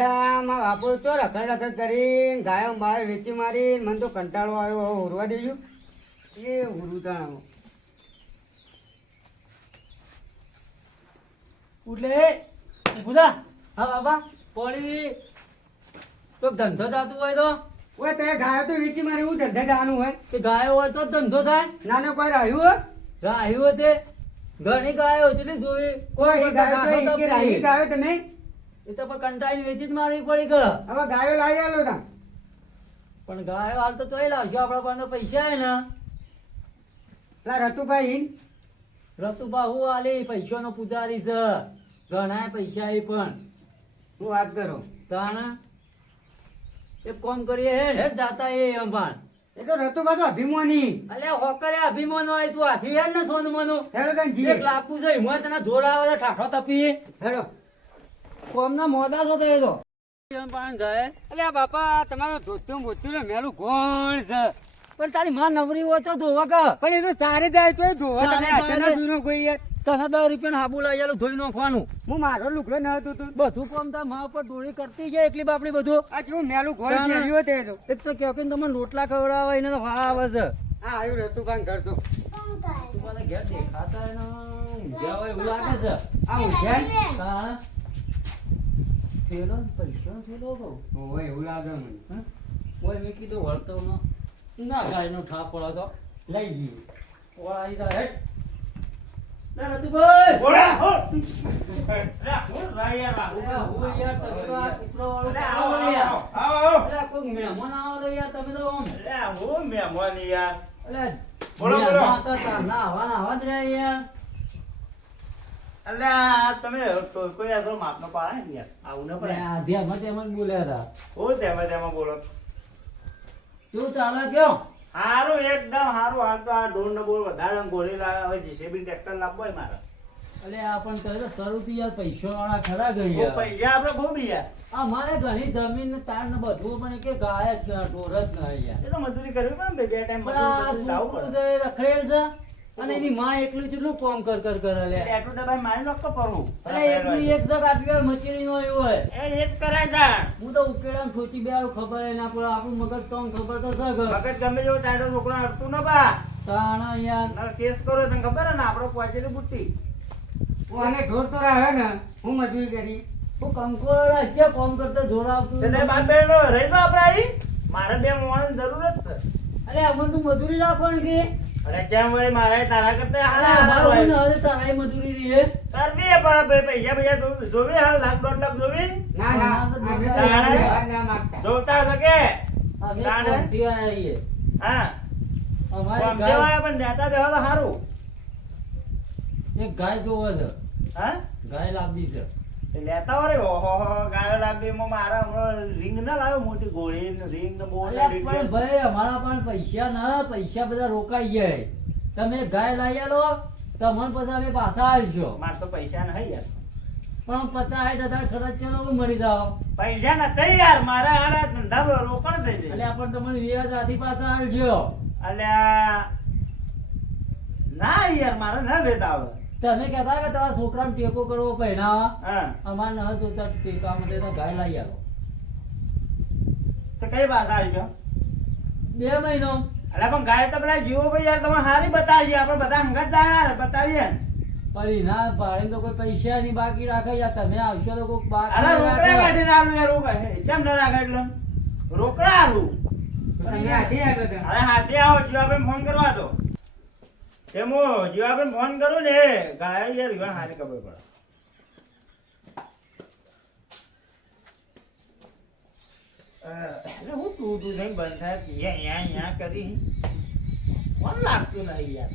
અલ્યા બાપુ તો રખડ રખડ કરીને ગાયો બાયો વેચી મારી મને તો કંટાળો આવ્યો ઉરવા દેજો એ ઉરુતા એટલે ઉભા હા બાબા પડી તો ધંધો થતું હોય તો ઓય તે ગાયો તો વેચી મારી હું ધંધે જવાનું હોય કે ગાયો હોય તો ધંધો થાય ના ના કોઈ રહ્યું હોય રાહ્યું તે ઘણી ગાયો કેટલી જોઈ કોઈ ગાયો તો એક કે રહી ગાયો તમે એ તો પણ કંટાળી વેચી જ મારવી પડી કે હવે ગાયો લાવી આલો તા પણ ગાયો હાલ તો તોય લાવશો આપણા પાસે પૈસા હે ને પેલા રતુભાઈ રતુબા હું આલી પૈસાનો પૂજારી છે ઘણા પૈસા એ પણ હું વાત કરો તાણા એક કોમ કરીએ હેડ જાતા એ અંબાણ એ તો રતુભા તો અભિમાની અલ્યા હોકરે અભિમાન હોય તું હાથી યાર ને સોનું મનું હેડો કઈ જીએ એક લાપુ છે હું તને જોર આવે ઠાઠો તપી હેડો કોમના મોદા છો તો એ તો અંબાણ જાય અલ્યા બાપા તમારો ધોતું મોતું ને મેલું કોણ છે પણ તારી માં નવરી હોય તો ધોવા કે પણ એ તો ચારે જાય તો ધોવા ચારે તમે હાથે ના જાય. દૂનો કોઈ યાર તને 10 રૂપિયા હાબુ લઈ આલું ધોઈ નાખવાનું હું મારો લુગડો ન હતું તું બધું કોમ તાર માં ઉપર દોડી કરતી જાય એટલી બાપડી બધું આ જેવું મેલું ઘોડ ના, ના. જેર્યો તે તો એક તો કહો કે તમને રોટલા ખવડાવે એને તો વાહ આવે છે આ આવ્યું રતુભાઈ ઘર તો તું મને ઘેર દેખાતા એને ઊંઘ્યા હોય એવું લાગે છે આ ઉઠ્યા હા પેલો ને પૈસાનો થેલો કહું ઓય એવું લાગે મને હં? ઓય મેં કીધું વળતો ના ગાયનો થાપ પડે તો લઈ ગયું ઓળાઈ જા હેઠ લે રતુભાઈ બોલા હો લે હું રાયા બાબુ અલ્યા, હું યાર તમે તો આ કૂતરોવાળું લે કરો આવો યાર. આવો આવો અલ્યા, કોઈ મહેમાન આવે તો યાર તમે તો આમ લે હું મહેમાન યાર અલ્યા, બોલો, બોલો. મહેમાન તો તારના આવા જ રહ્યા યાર અલ્યા તમે તો કોઈ આ તો માપનો પાડે ને યાર આવું ન પડે અલ્યા, ધ્યાનમાં તેમાં જ બોલ્યા હતા હું તેમાં બોલો શું ચાલે કયો હારું એકદમ હારું હાલ તો આ ઢોર ને બોલ વધારે ગોળી લાવે હવે જેસીબી ટ્રેક્ટર લાવવો હોય મારે અલે આ પણ કહે શરૂથી યાર પૈસા વાળા ખરા ગઈ બહુ યાર પૈસા આપણે બહુ બી યાર અમારે ઘણી જમીન ને તાર ને બધું પણ કે ગાય જ ના, ઢોર જ ના યાર એ તો મજૂરી કરવી પડે ને બે ટાઈમ પણ આ મજૂરી લાવવું છોકરું પડે છે રખડેલ છે અને એની માં એકલું કેટલું કામ કર કરે લે એટલું તો ભાઈ મારી નાખતો પરવું અલે એકલું એક જગ આટલી વાર મચીની નો આવ્યો હોય એ એક કરાય તા હું તો ઉકેડા ને ઠોચી બે હારું ખબર હે ના પડે આપણું મગજ તો આમ ખબર તો છે કે મગજ ગમે જેવો ટાઈટો છોકરો અડતું ન બા તાણા યાર ના કેસ કરો તને ખબર હે ને આપણો પહોંચેલી બુટ્ટી હું આને ઢોર તો રહ્યો ને હું મજૂરી કરી હું કંકોડા છે કામ કરતા જોડાવતું એટલે બાપ બેનો રહી તો આપણે આવી મારે બે મોવાની જરૂર જ છે અલે અમને તું મજૂરી રાખવાની કે અરે કેમ વળી મારે તારા કરતા અલે હારા અમારું હારા ને હોય. હવે તારાય મજૂરી રહી કરવી હે પણ બે પૈસા જોવી હાલ લાખ દોઢ લાખ જોવી ના ના અમે તો તાણે? વ્યવહાર ના માંગતા જોતા તો કે અમે તાણે? કોમથી આયા છીએ. હા અમારી આમ ગાય જેવાય પણ નેતા બેહો તો સારું એક ગાય જોવે છે હા ગાય લાવવી છે તે લેતા વરે ઓહો ગાયો લાવી માં મારા હમણાં રિંગ ના લાવ્યો મોટી ગોળી ને રિંગ ને બોલ અલ્યા પણ ભાઈ અમારા પણ પૈસા ના પૈસા બધા રોકાઈ જાય તમે ગાય લાવી આલો તમને પછી અમે પાછા આવીશું માર તો પૈસા નહીં યાર પણ 50,000 ખર્ચ ચલો મરી જાઓ પૈસા નથી યાર મારા હારા ધંધા રોકણ થઈ જાય અલ્યા પણ તમને વ્યાજ આથી પાછા આવજો અલ્યા ના યાર મારે ના ભેદ આવે તમે કહેતા કે તમારા છોકરાને ટેકો કરવો પહેણાવા હા અમારે ન જોતા ટેકા માટે તો ગાય લાવી આલો તો કઈ ભાષા આવી ગયો 2 મહિનો અલ્યા પણ ગાય તો પેલા જીવો ભાઈ યાર તમે હારી બતાવીએ આપણે બધા હંગત જાણા બતાવીએ ને પણ ના પાડીને તો કોઈ પૈસા નહીં બાકી રાખે યાર તમે આવશો તો કોઈ અરે બાકી રોકડા રાખે. કાઢીને આલું યાર રોકડા કેમ ના રાખે એટલે રોકડા આલું તમે હાથી આવ્યો તો અરે હાથે આવો જીવાબેન ફોન કરવા દો એમ હું જીવાબેન ફોન કરું ને ગાય યાર ઈવન હારી ખબર પડે એટલે હું તું થઈને બંધ થાય યા કરી કોણ લાગતું નહીં યાર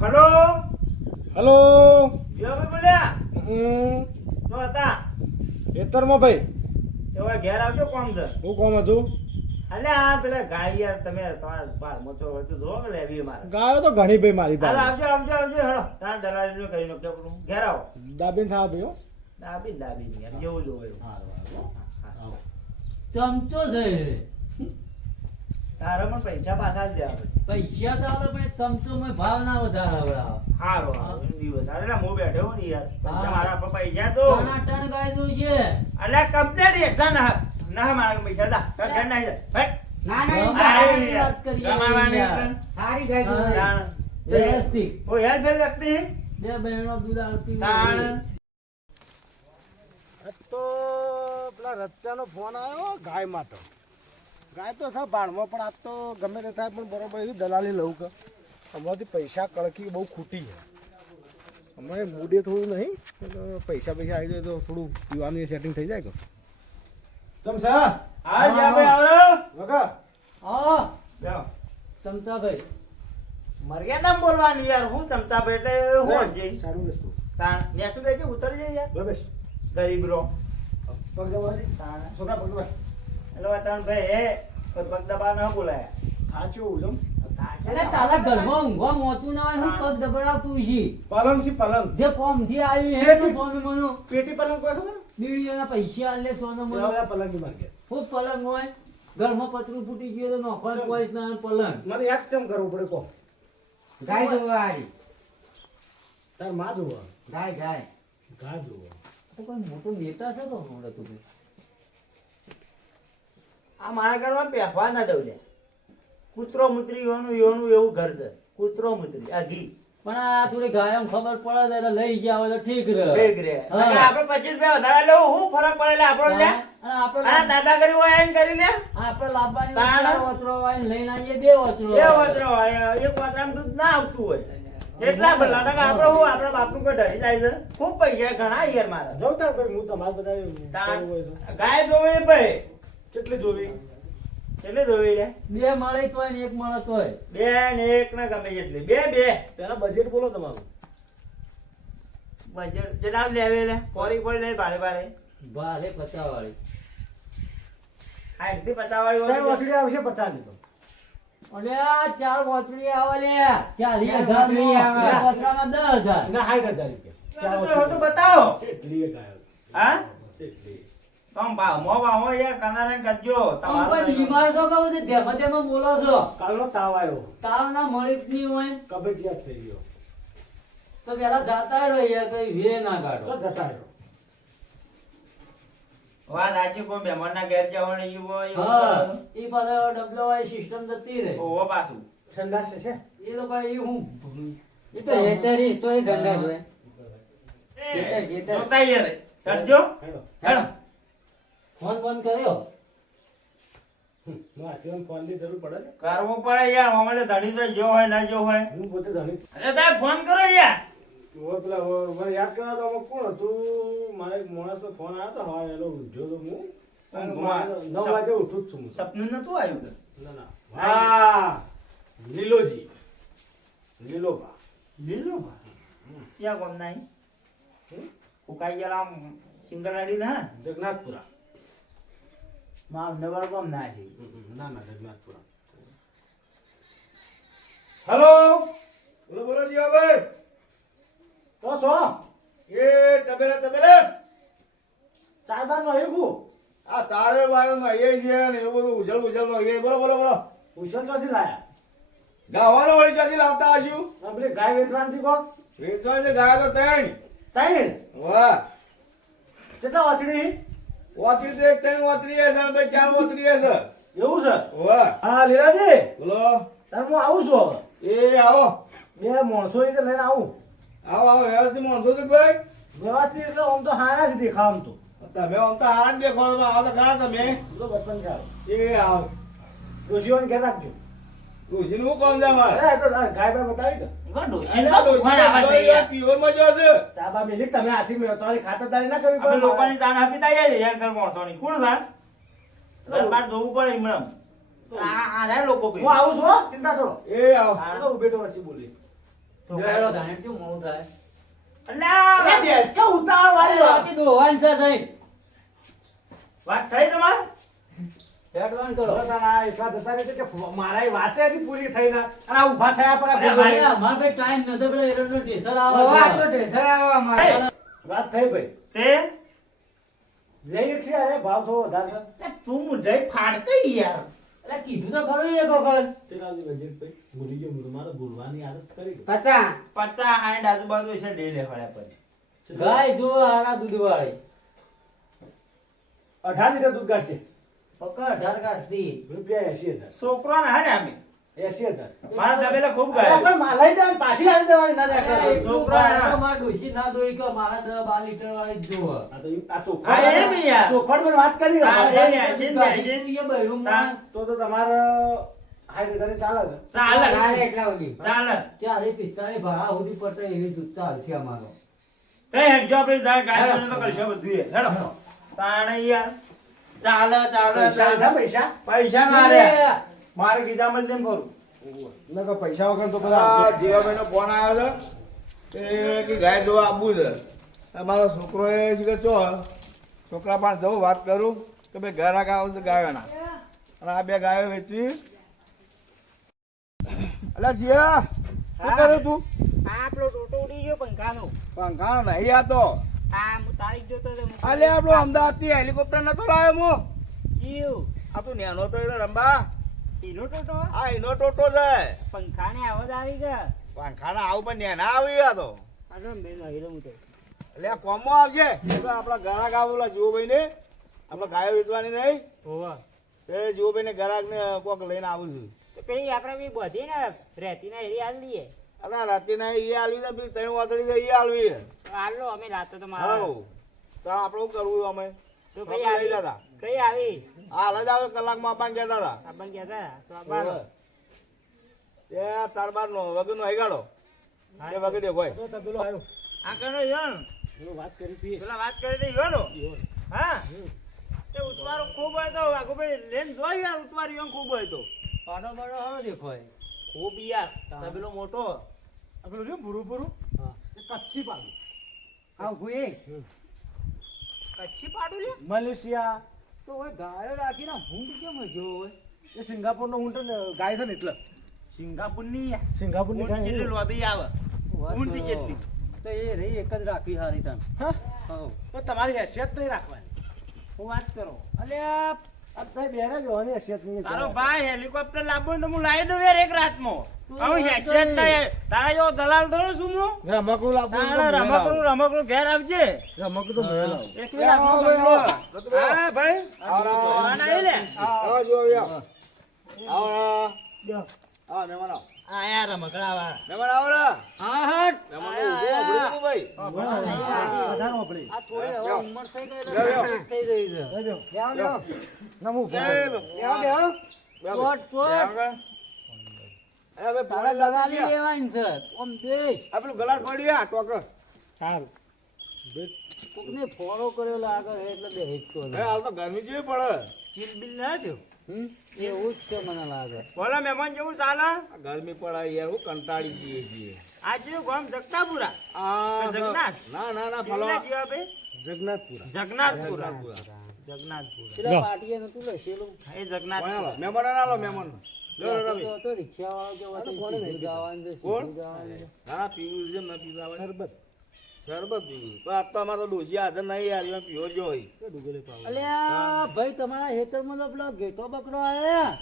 હલો હલો જીવાબેન બોલ્યા હમ, તો હતા ખેતરમાં ભાઈ તો હવે ઘેર આવજો કોમ છે હું કોમ હતું અલે આ પેલા ગાય યાર તમે તમારા બાર મોટો હોય તો જોવો કે લેવી મારે ગાયો તો ઘણી ભાઈ મારી હાલ પાસે આવજો હેડો તાર દલાલી નું કરી નાખજો આપણું ઘેર આવો દાબીને થાવ ભાઈ હો. દાબી યાર જેવું જોવો એવું હારું, હારું. ચમચો છે તારે પણ પૈસા પાછા જ દેવા પડે. પૈસા તો આલે પણ એ ચમચોમાં ભાવ ના વધારે આવડાવે. હારો હારો એમ દિવસ એટલે હું બેઠો હું ને યાર હા. મારા પર પૈસા તો ટનાટન ગાય દઉં છે. એટલે કમ્પ્લેટ એકદમ ના મારા પૈસા દા ઘર નહીં દે હટ ના ના એમ તો સારી હારી વાત કરીએ કમાવાની યાર. એટલે. હારી ગાય તો હા. તાણ. વ્યવસ્થિત. ઓ યાર ફેર વ્યક્તિ બે બહેનો દૂધ આવતી તાણ આજ તો પેલા રત્યાનો ફોન આવ્યો ગાય માટે ગાય તો સા ભાડમાં પણ આજ તો ગમે તે થાય પણ બરોબર એવી દલાલી લઉં કે અમારાથી પૈસા કડકી બહુ ખૂટી છે અમારે મૂડે થોડું નહીં એટલે પૈસા આવી જાય તો થોડું પીવાનું સેટિંગ થઈ જાય કે તમ સા હા જા ભાઈ આવરો વગા હા જાઓ ચમચાભાઈ. મર્યાદામાં બોલવાની યાર હું ચમચા બે એટલે હું જ સારું વસ્તુ તાણ નેસુ બેજે ઉતરી જાય યાર બસ ગરીબ રો પગ જવા તાણ છોકરા પગ જવા એટલે તાણ ભાઈ હે કોઈ પગ દબા ન બોલાયા થાચ્યો ઉજમ એટલે તારા ઘરમાં ઊંઘવા મોતું ના હોય હું પગ દબડાવતું છે. પલંગ છે પલંગ જે કોમથી આવી હે શેઠ. ને સોનું મનું પેટી પલંગ કોઈ ખબર બીવીઓના પૈસા આલે સોનું મનું એવા પલંગ ની માર્કેટ ખૂબ પલંગ હોય ઘરમાં પતરું ફૂટી ગયું તો નોખર કોઈ ના પલંગ. મને યાદ કેમ કરવું પડે કો ગાય જોવા હારી તાર માં જોવા ગાય ગાય ગા જોવા તો કોઈ મોટું નેતા છે તો મોડે તું બી. આ મારા ઘરમાં પહેવા ના દઉં લે કૂતરો મુતરી યોનું યોનું એવું ઘર છે કૂતરો મુતરી આ ઘી પણ આ થોડી ગાયમ ખબર પડે એટલે લઈ ગયા હોય તો ઠીક રહે. બેગ રે હા. આપણે 25 રૂપિયા વધારે લેવું હું ફરક પડે લે આપણો લે અને આપણે આ દાદાગીરી હોય એમ કરી લે આપણે લાવવાની તાણ. ચાર વચરો હોય ને લઈને આવીએ બે વચરો બે વતરો હોય એક વતરામાં દૂધ ના આવતું હોય એટલા ભલા ટકા આપણે હું આપણા બાપનું કોઈ ડરી જાય છે ખૂબ પૈસા ઘણા યાર મારા જોઉં તાર ભાઈ હું તમારે બધા તાણ. કરવું હોય તો. ગાય જોવી ભાઈ કેટલી જોવી કેટલી જોવી લે બે મળે તોય ને એક મળે તોય. બે ને એક ને ગમે એટલી બે બે પેલા બજેટ બોલો તમારું બજેટ જેટલા લેવે લે કોરી કોરી લે ભારે ભારે ભારે પચાવાળી. 60 થી 50 વાળી ત્રણ હોય વછડી આવશે 50 ની તો અને આ ચાર વચડી આવે લે 40,000 વચડી આવે. વચરામાં 10,000. ના 60,000 રૂપિયા તો તો બતાવો કેટલી એ ગાયો હા કેટલી તમ ભાવ મો ભાવ હોય યાર કનાને કરજો આમ કોઈ બીમાર છો કે બધે ધેમાં ધેમાં બોલો છો. કાલનો તાવ આવ્યો તાવ ના મળી જ નહીં હોય કબજિયાત થઈ ગયો તો પેલા જાતા રહો યાર કઈ વે ના તો કાઢો. જતા રહ્યો વાત સાચી કોઈ મહેમાન ના ઘેર જવાનું ઈ હોય હા ઈ પાછો ડબલો વાળી સિસ્ટમ જતી રહે. ઓવો પાછું સંદાસ છે એ તો ભાઈ ઈ હું એ તો હેતરી તો એ ધંધા જોય ખેતર, ખેતર. જોતા યાર કરજો હેડો હેડો ફોન બંધ કર્યો. હું આજીવન ફોનની જરૂર પડે ને કરવું પડે યાર અમારે ધણી તો જો હોય ના જો હોય હું પોતે જાણી અરે તારે ફોન કરો યાર હું પેલા મને યાદ કરવા તો આમાં કોણ હતું મારે એક માણસનો ફોન આવ્યો તો હા એનો ઉઠ્યો તો હું અને મારે 9 વાગે ઉઠું જ છું હું સપનું નતું આવ્યું કે ના ના હા લીલોજી લીલોબા લીલો ક્યાં કોમ નહીં ઉકાઈ ગયેલા સિંગલાડી ના જગન્નાથપુરા માં નવર કોમ ના છે ના ના જગન્નાથપુરા હેલો બોલો બોલો જીવાભાઈ તો છો એ તબેલા તબેલા ચાર બાર નો આવ્યું આ તારે બારે નો એ છે ને એવું બધું ઉછળ ઉછળ નો એ બોલો બોલો બોલો ઉછળ ક્યાંથી લાયા ગાવાનો વળી ચાથી લાવતા હશું આ પેલી ગાય વેચવાની કોક વેચવા છે ગાય તો ત્રણ ત્રણ વાહ કેટલા વાછડી ઓતરી તો એક ત્રણ ઓતરી છે ને ભાઈ ચાર ઓતરી છે એવું છે વાહ હા લીલાજી બોલો તાર હું આવું છું હવે એ આવો બે માણસો રીતે લઈને આવું આવો આવો વ્યવસ્થિત માણસો છે ભાઈ વ્યવસ્થિત એટલે આમ તો હારા જ દેખાવ આમ તો તમે આમ તો હાથ દેખો આવો તો ખરા તમે તો બચપન ખ્યાલ એ આવો ડોશીઓને ઘેર રાખજો ઋષિનું શું કામ છે મારે અરે એ તો ગાય બાય બતાવી દો ડોશી અરે આ ડોશી પ્યોરમાં જો છે ચા બા મિલી તમે હાથી મેં તમારી ખાતરદારી ના કરવી આપણે પડે લોકોની દાણ આપી દઈએ યાર ઘર માણસોની કોણ દાણ ઘર બાર જોવું પડે ઇમરમ આ રે લોકો હું આવું છું હો, ચિંતા છોડો એ આવો આ તો ઉભે તો વચ્ચે બોલી છોકરાઓ જાણે કેમ મોડું થાય. અરે દેશ કા ઉતાવળ વાળી વાત. બાકી ધોવાન છે થઈ. વાત થઈ તમાર હેડવાન કરો. બસ આ એટલા જતા રહેશે કે મારી વાતે હજી પૂરી થઈ ના અને આ ઊભા થયા પર આ અરે ભેગા ભાઈ થયા. અમારે ભાઈ ટાઈમ નતો પેલા એરોનો ટેસર ઓ આવે આ છે. તો ઢેસર આવો અમારે વાત થઈ ભાઈ તે લઈ છે અરે ભાવ થોડો વધારે છે તું મુઢાઈ ફાડતી યાર અરે કીધું તો ખરું એક વખત. તેના બજેટ ભૂલી ગયો હું મારે ભૂલવાની આદત કરી ગઈ. 50 60 આજુબાજુ છે લઈ લે હળ્યા પછી ગાય જો આના દૂધવાળી. 18 લીટર દૂધ કાઢશે. પકડ 18 કાઢતી. રૂપિયા 80,000. છોકરો ને હારે અમે 80,000. મારા તબેલા ખૂબ અરે ગાય પણ માલાઈ દેવાની પાછી આવી દેવાની ના અરે દેખાય. એટલું છોકરા બાળકો માં ડોશી ના દોઈ કે મારા 10-12 લીટર વાળી જ જોવે. આ તો આ ચોખવટ. હા, એમ યાર. ચોખવટ પર વાત કરી હા, રહ્યા. એ યાર, છે, છે. તું એ બૈરુંમાં તો તમારે હાઈ લીટર ચાલે ને? ચાલે એટલા સુધી ચાલે 40-45 ભાડા સુધી પડે એવી દૂધ ચાલશે અમારો. કઈ હેડજો આપણે ગાય તો કરશો બધું એ હેડો તાણે યાર ચાલે ચાલે પૈસા લીધા ચાલે પૈસા? પૈસા મારે કીધા મત દેમ ભરું નકર પૈસા વગર તો આ બધા જીવાભાઈનો ફોન આવ્યો છે કે ગાય દોવા આપવું છે અમારો છોકરો એ છે કે ચો છોકરા પાસે જવું વાત કરું કે ભાઈ ઘર આગળ આવશે ગાયોના અને આ 2 ગાયો વેચવી અલા જીયા શું કરે તું આપણો ટોટો ઉડી ગયો પંખાનો. પંખાનો નહીં આ તો હા હું તારીખ જોતો હતો. અલે આપણો અમદાવાદથી હેલિકોપ્ટર નતો લાવ્યો હું જીવ આ તું નેનો તો એટલે રંબા ઢીલો ટોટો આ એનો ટોટો છે પંખાને આવાજ આવી ગયા. પંખાના આવું પણ નેના આવી આ તો આનો મેં હીરો હું તો એટલે આ કોમો આવશે એટલે આપણા ઘણા ગાવ ઓલા જીવોભાઈ ને આપણે ગાયો વેચવાની નહીં હોવા એ જીવોભાઈ ને ઘરાક ને કોક લઈને આવું છું તો પેલી આપણે બી બધી ને રહેતી ને એરી હાલ લઈએ. અલા રાતે ના એ આલવી ને પેલી 3 વાતડી એ આલવી હાલો અમે રાતો તો મારા હાઉ તો આપણે શું કરવું અમે તો આપણે કઈ લઈ આવી જતા કઈ આવી હાલ જ આવે કલાકમાં આપણ કહેતા હતા આપણ ગયા હતા તો બારો એ 4-12 નો વગર નો હેગાડો એ વગર દે ભાઈ તો તબેલો આવ્યો. આ કનો યો એવો વાત કરી હતી. પેલા વાત કરી દે યો નો હા તે ઉતવારો ખૂબ હોય તો આગો ભાઈ લેન જોઈ યાર ઉતવારો યો ખૂબ હોય તો પાડો બાડો હારો દેખાય. ખૂબ યાર તબેલો મોટો આ પેલું રહ્યું ભૂરું ભૂરું? હા. એ કચ્છી પાડું. આવ ભૂઈ કચ્છી પાડું લે મલેશિયા. તો હવે ગાયો રાખીને ભૂંડ કેમ ગયો હોય? એ સિંગાપુરનો ઊંટ ને ગાય છે ને એટલે સિંગાપુર ની સિંગાપુરની ઊંટ ગાય કેટલી નહીં. લોબી આવે વાત ઊંટ તો- કેટલી તો એ રહી એક જ રાખી હારી તન. હા? હઉ. તો તમારી હેસિયત નહીં રાખવાની. હું વાત કરો અલ્યા આ સાહેબ બેરે જ હોવાની હેસિયત નહીં. તારો ભાઈ હેલિકોપ્ટર લાવવો ને તો હું લાવી દઉં યાર એક રાતમાં હવે હેડસેટ તારા જેવો દલાલ થોડો છું હું રમકડું લાવવું હોય તો તારે મેળ આવો. રમકડું ઘેર આવજે રમકડું તો મેળ આવો. એકલી રાખનો બંગલો. હા ભાઈ ભગવાન આવી લે આવો જો આવો આવો બેહો. હા મહેમાન આવો આ યાર રમકડા વાળા મહેમાન આવો રે હા હટ. મહેમાન ઉભો ભાઈ વધારો આપણે. આ થોડી હવે લ્યો. ઉંમર થઈ ગઈ લ્યો, લ્યો. એટલે થઈ ગઈ છે. બેહો. લ્યાવો, લ્યો. નમું એ, ભગવાન. ચોટ, ચોટ. એ ભાઈ તારા પાડા લગાડી લગાડી લેવાની છે. આમ દેખ. આ પેલું ગ્લાસ પડી આ ટોકર સારું. કોકને ફોલો કર્યો લાગે છે એટલે બેસતો એ નહીં. હાલ તો ગરમી જેવી પડે ચીલ બિલ ના થયું હમ? એવું જ છે મને લાગે. બોલો મહેમાન જેવું ચાલે આ ગરમી પડે યાર હું કંટાળી જઈએ છીએ આજે ગામ જગતાપુરા આ જગન્નાથ? ના ના ના ફલો કેવડા જેવા ભાઈ જગન્નાથપુરા. જગન્નાથપુરા જગન્નાથપુરા પેલા પાટીએ નતું લખેલું. એ જગન્નાથપુરા મહેમાન આલો મહેમાન લો લો રવિ તો રિક્ષાવાળો કે હોય તો સીધું જવાનું છે, કોણ? સીધું જવાનું છે. ના ના પીવું છે ના પીવા આવે શરબત. શરબત પીવું પણ આ તો અમારો ડોસી હાજર નહીં યાર એમાં પીવો જો હોય કે ડુંગળી પાવ. અલ્યા ભાઈ તમારા હેતરમાં તો પેલો ઘેટો બકરો આયા.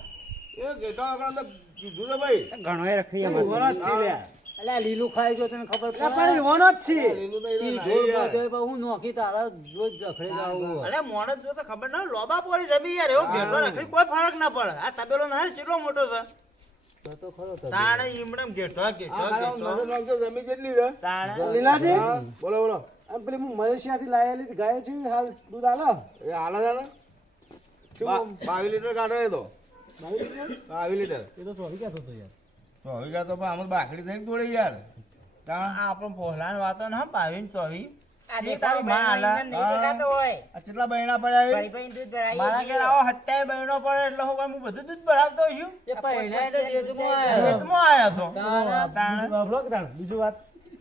એ ઘેટો આગળ તો કીધું ને ભાઈ ઘણો રખી યુવાનો જ છે લ્યા. અલ્યા લીલું ખાઈ ગયો તને ખબર અલ્યા પણ યુવાનો જ છે. લીલું તો ઈ એને ઢોર નહીં યાર. બાંધ્યો પણ હું નોખી તારા રોજ જખડે જાવું હોય. અરે મોણસ જો તો ખબર ના લોબા પડી જમી યાર એવો ઘેટો રાખી કોઈ ફરક ના પડે આ તબેલો ના કેટલો મોટો છે તો ખરો તો. તાણે ઈમડમ ઘેટો આ ઘેટો ખાલી ઘેટો નજર નાખજો જમી કેટલી છે તાણે લીલાજી? હા, બોલો બોલો આમ પેલી હું મલેશિયાથી લાયેલી ગાય છે હાલ દૂધ આલો. એ હાલે છે ને 22 લીટર કાઢે એ તો 22 લીટર એ તો સોરી કહેતો હતો યાર. તો હવે ગયા તો પણ આમ બાકડી થઈ થોડી યાર કા આ આપણો પોહલાન વાતો ને હા 22 આ 24 તારી માં આલા. નહીં દેખાતો હોય આ કેટલા બહેણા પડ્યા ભાઈ ભાઈ દૂધ ભરાઈ મારા ઘેર આવો 27 બહેનો પડે એટલે હું કાંઈ હું બધું દૂધ ભરાવતો છું એ પહેલા એટલે દેશમાં આયા. ભેટમાં આયો તો તાણે. બીજું બાબલો કે તાણ? બીજું વાત.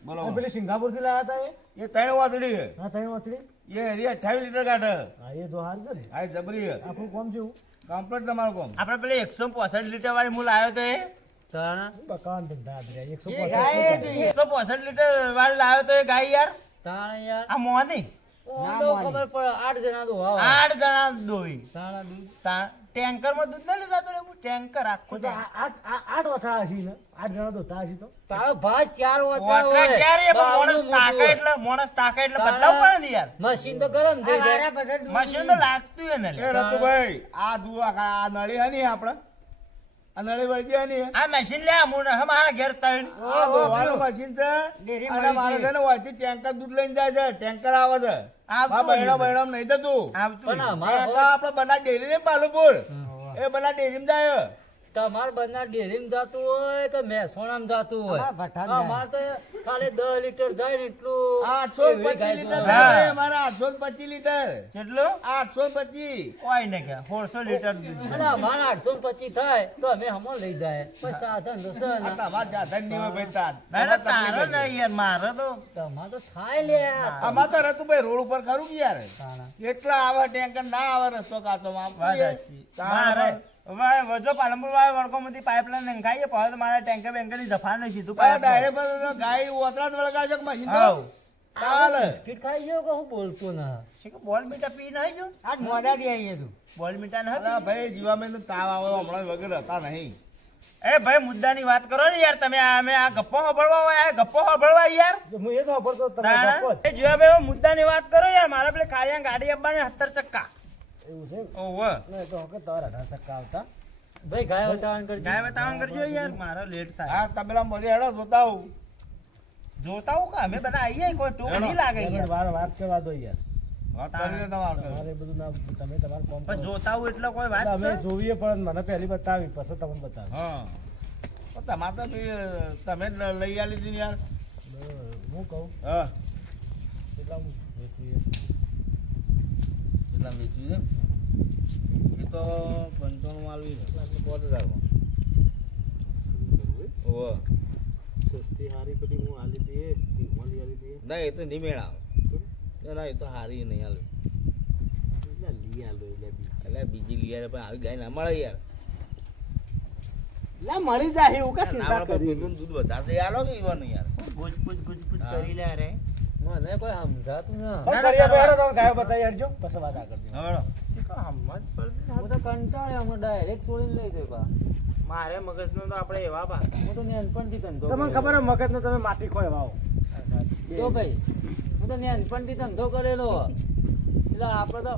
બોલો આ પેલી સિંગાપુરથી લાયા હતા એ? એ 3 વાતડી છે હા તઈ વાંચડી. એ હરી 28 લીટર કાઢે હા એ તો હાર છે ને. આ જબરી છે આપણું કોમ છે એવું. કમ્પ્લીટ તમારું કોમ આપણે પેલી 165 લીટર વાળી હું લાવ્યો તો એ તાણે. બકાન ધંધા આ બધા. 150 એ ગાય હતી. 165 લીટર વાળી લાવ્યો તો એ ગાય યાર તાણે યાર. આ મોની ઓમ તો ખબર પડે 8 જણા તો વાવ. 8 જણા દોઈ તાણે દૂધ. તા ટેન્કરમાં દૂધ ના લીધા તો હું ટેન્કર આખું તો આઠ ઓછા હશે ને 8 જણા દોતા હશે તો તારો ભાઈ 4 વાતરા હોય ક્યારે પણ બાવળું માણસ તાકાય એટલે બદલાવ પડે ને યાર મશીન તો ગરમ થઈ જાય મારા બધા દૂધ મશીન તો લાગતું હે ને એ રતુભાઈ આ દુઆ આ નળી હે ની આપણે આ નળી વળગી હે ની આ મશીન લે હું મારા ઘેર તણ આ દોવાનું મશીન છે ડેરી અને મારે છે ને વાયથી ટેન્કર દૂધ લઈને જાય છે ટેન્કર આવે છે આવતું આ બહેણા બહેણા નહીં થતું આવતું પણ હે. અમારા આપણે બના ડેરી ને પાલુપુર એ બના ડેરી જાય તમાર બંને ડેરીમાં જાતું હોય કે મહેસાણામાં જાતું હોય અમાર ભઠ્ઠામાં અમાર તો ખાલી 10 લીટર જાય ને એટલું 825 લીટર હા. થાય અમારા 825 લીટર કેટલું 825 કોઈ ને કે 400 લીટર દૂધ અને અમારા 825 થાય તો અમે હમો લઈ જાય પણ સાધન તો છે આ ને. તમાર સાધન નહીં હોય ભાઈ તાર. ના ના તારો ને યાર મારો તો તમાર તો થાય લે આમાં તો રતુભાઈ રોડ ઉપર ખરું કે યાર તાણા. એટલા આવે ટેન્કર ના આવે રસ્તો કાતો માં વાત સાચી. મારે હવે વજો પાલનપુર વાળા વડકોમાંથી પાઇપલાઇન નંખાઈએ પછી તો મારા ટેન્કર બેન્કરની જફા નહીં સીધું પાઇપ ડાયરેક્ટ ગાય ઓતરા જ વળગાડજો કે મશીન હાવ. ચાલે બિસ્કિટ ખાઈ ગયો કે હું બોલતો ના શીખો બોલ મીઠા પી નહીં જો આજ મોડા થી આવીએ તું બોલ મીઠા ન અલા ભાઈ જીવાબેન તો તાવ આવે હમણાં વગર હતા નહીં એ ભાઈ મુદ્દાની વાત કરો ને યાર તમે અમે આ ગપ્પો સાંભળવા હોય આ ગપ્પો સાંભળવા યાર હું એ તો વાપરતો તમે તાણા? ગપ્પો જ. એ જીવાભાઈ મુદ્દાની વાત કરો યાર મારા પેલે કાળિયા ગાડી આપવાને 17 ચક્કા એવું છે ઓહો ના, એ તો હકે તમારા 18 ટકા આવતા ભાઈ ગાય વતાવણ કરજો ગાય બતાવણ કરજો યાર મારો લેટ થાય હા તબેલા મોજે હેડો જોતા આવું જોતા હું કે અમે બધા આવીએ કોઈ ટોક નહીં લાગે યાર વાત કરવા દો યાર વાત કરીને તમારે તમારે એ બધું ના તમે તમારું કામ પણ કરો. જોતા હું એટલે કોઈ વાત અમે છે જોઈએ પણ મને પહેલી બતાવી પછી તમને બતાવી હા પણ તમારે તો બી, તમે જ લઈ આલી હતી ને યાર હું કહું હા કેટલા હું વેચું એ? કેટલા વેચ્યું છે એ તો 55 આલવી છે 5000 માં ઓહો સસ્તી હારી પેલી હું આલી દઈએ તીખવાલી આલી દઈએ ના એ તો નહીં મેળ આવે ના એ તો હારી નહીં હાલે એટલે લઈ આલો એટલે બી એટલે બીજી લઈ આવે પણ આવી ગાય ના મળે યાર લે મળી જાય એવું કા ના, ચિંતા આપણે કરી પેલું દૂધ વધારે તો આલો કે ઈવાનું યાર ગુજ ગુજ હા. કરી લે રે મને કોઈ સમજાતું ના પણ ના, કરીએ કરવા. પહેલો તમે ગાયો બતાવી હેડજો પછી વાત આગળ જઈએ. હવડો હું તો કંટાળ્યો હું ડાયરેક્ટ છોડીને લઈ ગયો બા મારે મગજનો તો આપણે એવા બા હું તો નાનપણથી ધંધો તમને કરેલો. ખબર હોય મગજનો તમે માટી ખોય વાવો જો ભાઈ હું તો નાનપણથી ધંધો કરેલો એટલે આપણે તો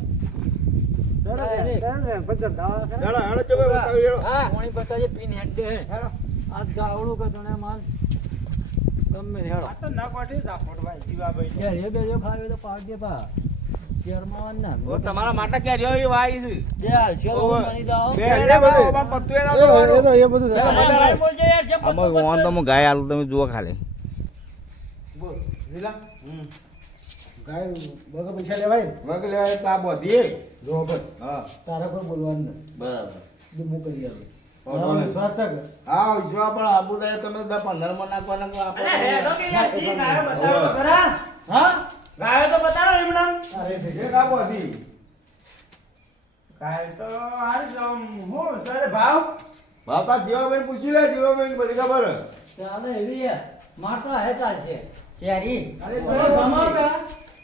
direct. હેડો હેડો જો ભાઈ બતાવી હેડો હા કોણી બતાજે પિન હેડ દે આ ગાવડું કે તને માલ ગમે તે હેડો આ તો ન કોઠી ઝાપડભાઈ જીવાભાઈ એ બેજો ખાવે તો પાડ દે પા શેરમાં ના ઓ તમારા માટે ક્યાં રહ્યો એ વાઈ છે બે હાલ છે ઓવે. બની જાઓ બે હેડે ભાઈ ઓમાં પત્તું એના જોવાનું એ બધું ચાલો, થાય. મજા આવે. બોલજો યાર જેમ આમાં વોન તો હું ગાય આલું તમે જુઓ ખાલી બોલ લીલા ગાય બગા પૈસા લેવાય ને? વગ લે તા બોધી જો બસ હા તારા કોઈ બોલવાનું નહીં બરાબર જો હું કરી આલું વાંધો તારો નહીં. વિશ્વાસ છે કે? હા વિશ્વા પણ આબુદાય તમે 10-15 માં નાખવાના કો અરે હેડો કે યાર જી ગાયો બતાવો તો ઓવે. ખરા હા ગાયો તો બતાવો એમણામ અરે ભઈ. એ કા બોધી ગાય તો હારી જામ હું સર ભાવ બાપા જીવાભાઈ પૂછી લે જીવાભાઈ બધી ખબર હે. ચાલે એવી યાર માર તો હે ચાલશે ચેરી અરે તમે ગમાવ કા?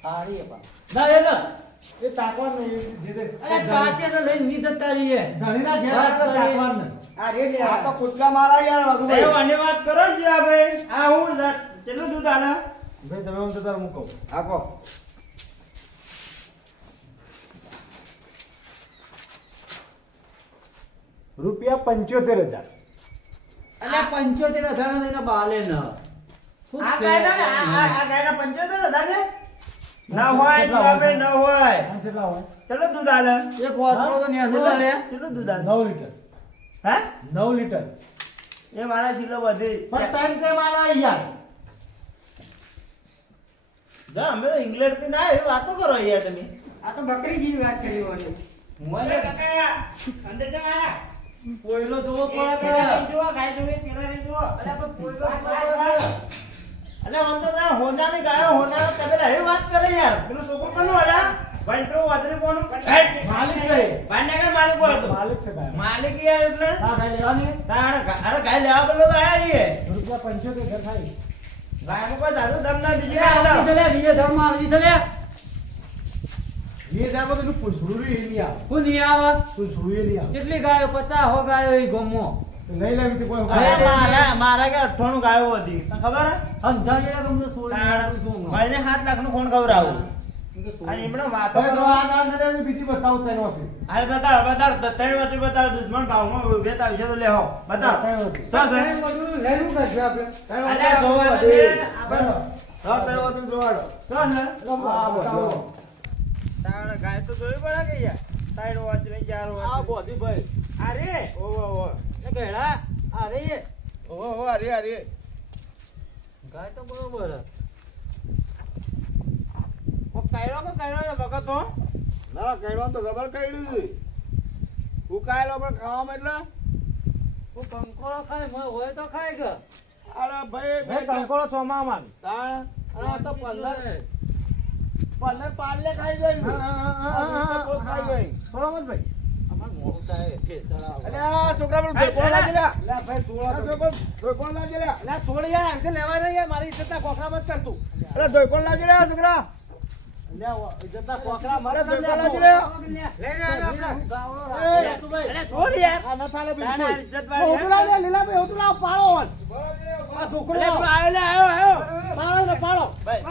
હારી એ પા ના એ ના એ તાકવાનું નહીં જે તે અરે કાચે તો લઈને નીચે તારી હે ધણીના ઘેર વાત આપણે કરી. તાકવાનું નહીં. આ રે લે આ તો કૂદકા મારા યાર એ વગુભાઈ વાની વાત કરો જીવાભાઈ આ હું કેટલું દૂધ આલે ભાઈ તમે આમ તો તાર હું કહું આકો રૂપિયા 75,000 અલે 75,000 ને એના બાલે ન આ ગાયના આ ગાયના 75,000 ને ના હોય જીવાભાઈ ન હોય આ કેટલા હોય કેટલું દૂધ આલે એક વાતરો તો ન્યા જોવા લે કેટલું દૂધ આલે 9 લીટર હે 9 લીટર એ મારા કિલો વધી પણ ટાઈમ કેમ આલા યાર જા અમે તો ઇંગ્લેન્ડ થી ના એવી વાતો કરો યાર તમે આ તો બકરી જેવી વાત કરી હોવાની મને અંદર જા પોયલો જોવો પડે કે જોવા ગાય જોવે પેલા રે જોવો અલે પણ પોયલો પડે અલે વંદો ના હોંડાની ગાયો હોંડા તમે એવી વાત કરે યાર પેલું છોકરો કોનું આલા ભાઈ તો વાદળી કોનું માલિક છે ભાંડા કા માલિક બોલતો માલિક છે ભાઈ માલિક યાર એટલે હા ભાઈ લેવાની તાણ અરે ગાય લેવા બોલો તો આયા છીએ રૂપિયા 75,000 થાય ગાય કો કોઈ સાધુ દમ ના બીજી અલે ગાય આવડી લાવ. ચલે બીજે ધર્મ આવડી ચલે 20,000 માં તો એનું પૂછડું નહીં આવે. હું નહીં આવે પૂછડું નહીં આવે. કેટલી ગાયો 50 હો ગાયો એ ગમો લઈ લેવી હતી કોઈ અરે મારા કે 98 ગાયો હતી તને ખબર હે સમજાય યાર તમને સોળી શું મહિને 7 લાખ નું કોણ ખવડાવું અને એમનો વાતો હવે તો આ કામ કરે ને બીજી બતાવું તને છે. હાલ બતાવ ત્રણ વચ્ચે બતાવ દુશ્મન ભાવમાં વેતા વિશે તો લેહો બતાવ ચાલ ત્રણ મજૂર લેવું કરશે આપણે. અરે જોવા દે આપણે હા તારો તું જોવાડો ચાલ ને આ બોલો તારે ગાય તો જોઈ પડે કે યાર ત્રણ વચ્ચે ને ચાર આ વચ્ચે બોધી ભાઈ અરે ઓવો એ ગેડા આ રે એ ઓવો અરે અરે ગાય તો બરોબર હે. ઓ કાયરો તો વખત તો ના કહેવાનું તો ખબર કઈડ્યું છે ઉકાયેલો પણ ખાવામાં એટલે હું કંકોળો ખાય મને હોય તો ખાય કે અરે ભાઈ ભાઈ કંકોળો ચોમામાં. તાણ અરે આ તો 15 પાલે ખાઈ ગઈ ખાઈ ગઈ બરોબર ભાઈ. અમાર મોટું થાય કેસર આવે. અલે આ છોકરા પેલું ધોઈકોણ લાગી લ્યા. લે ભાઈ આ ધોઈકોણ લાગી લ્યા. લે છોડ યાર આમ લેવાય નહીં યાર મારી ઇજ્જતના કોકરા મત કરતું. અરે ધોઈકોણ લાગી લ્યા છોકરા. લે ઇજ્જતના કોકરા મત અરે કર ધોઈકોણ લે. લાગી લ્યા. લઈને આવો આપણે. એ તું ભાઈ. અરે છોડ યાર આ ન ચાલે તારા બિલકુલ. ઇજ્જત હોટુ લાવ લે લીલા ભાઈ હોટુ લાવ પાડો વન. આ છોકરો અરે તું લાવ. આવ્યો પાડો ને પાડો. ભાઈ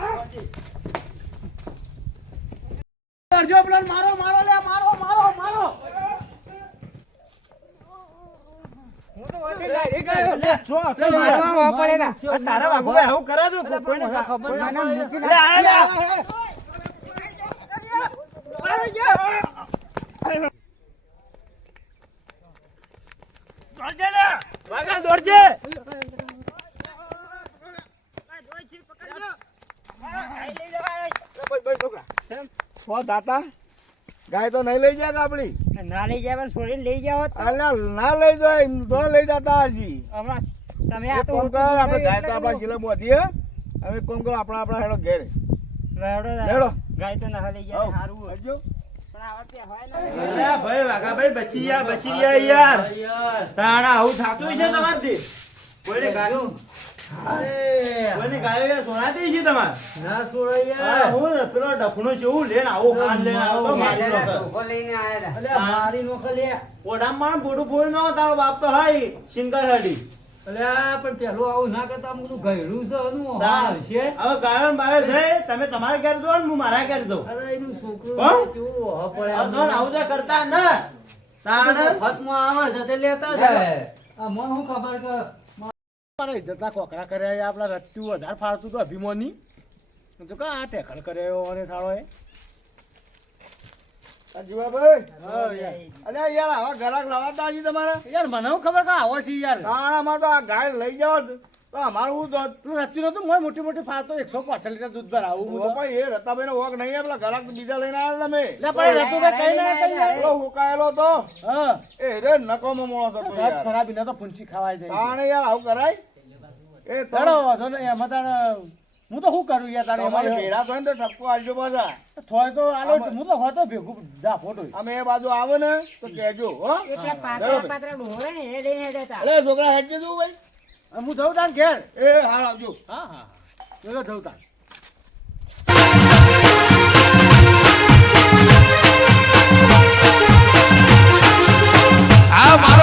કરજો પ્લાન મારો લે મારો. હું તો વળતી ડાયરેક્ટ આવ્યો. લે જો તો મારવા વાપરે ના. આ તારા વાગો ભાઈ આવું કરે તો કોઈને મને ખબર ના મને પડે. મૂકી લે ના. આ લે દોડજે લે વાગા દોડજે ભાઈ છોકરા સો દાતા ગાય તો નહીં લઈ જાય ને આપણી ના લઈ જાય છોડીને લઈ જાવ અલ્યા ના લઈ જાય તો લઈ જતા હજી હમણાં તમે એક કામ કર આપણે ગાય તો આપણા શીલે બોધીએ હવે એક કામ કરો આપણા હેડો ઘેર લેડો. ગાય તો ના લઈ આવ. સારું હટજો. ભાઈ વાઘા ભાઈ બચી ગયા યાર યાર તાણા આવું થતું છે તમારથી કોઈને ગાય અરે કોઈને ગાયો યાર સોનાતી છે તમાર ના છોડે હા, યાર. હું ને પેલો ડફણો છે હું લેને આવો કાન લેને આવો તો મારી પેલા નોકર ધોકો લઈને આયા હતા. અલ્યા મારી નો ખલે. ઓડામાં બોડું બોલ નો તારો બાપ તો હાઈ સિંગર હડી અલ્યા પણ પેલું આવું ના કરતા આમ બધું ગયડું છે એનું હા છે. હવે ગાયો બાયો થઈ તમે તમારે ઘેર જો ને હું મારા ઘેર જાઉં અરે એનું છોકરું કોણ? કેવું હવા પડે હવે તો આવું તો કરતા ના તાણ મફતમાં આવે છે તે લેતા જાય. આ મને શું ખબર કે મારા ઇજ્જતના કોકરા કર્યા આપણા રચ્યું વધારે ફાળતું તો અભિમાની તો કા આ ટેકર કર્યો અને સાળો એ આ જીવાભાઈ હા યાર. અલ્યા યાર આવા ઘરાક લાવાતા હજી તમારે યાર મને શું ખબર કે આવો છે યાર તાણામાં તો આ ગાય લઈ જાઓ તો અમારું શું દોત તું રચ્યું નતું મોય મોટી ફાળતો 105 લીટર દૂધ ભરાવું હું તો. પણ એ રતાભાઈ વોક નહીં આવે, પેલા ઘરાક તો બીજા લઈને આવ્યા તમે લે પણ રતુભાઈ કઈ ના કઈ યાર. પેલો હુકાયેલો તો હા એ રે નકોમો મોણસ હતો સાત યાર. ખરાબી ના તો ફૂંચી ખવાય જાય તાણે યાર આવું કરાય એ તો ચડો વાંધો નહીં એમાં તાણે હું તો શું કરું યાર તારે તમારે એમાં ભેડા થાય ને તો ઠપકો આલજો પાછા થોય તો આલો હું તો હોય તો ભેગું જા ફોટો અમે એ બાજુ આવે ને તો કહેજો હો અરે છોકરા હેડ જજો ભાઈ હું જઉં તાન ઘેર એ હાલ આવજો હા હા ચલો જઉં તાન આ મારો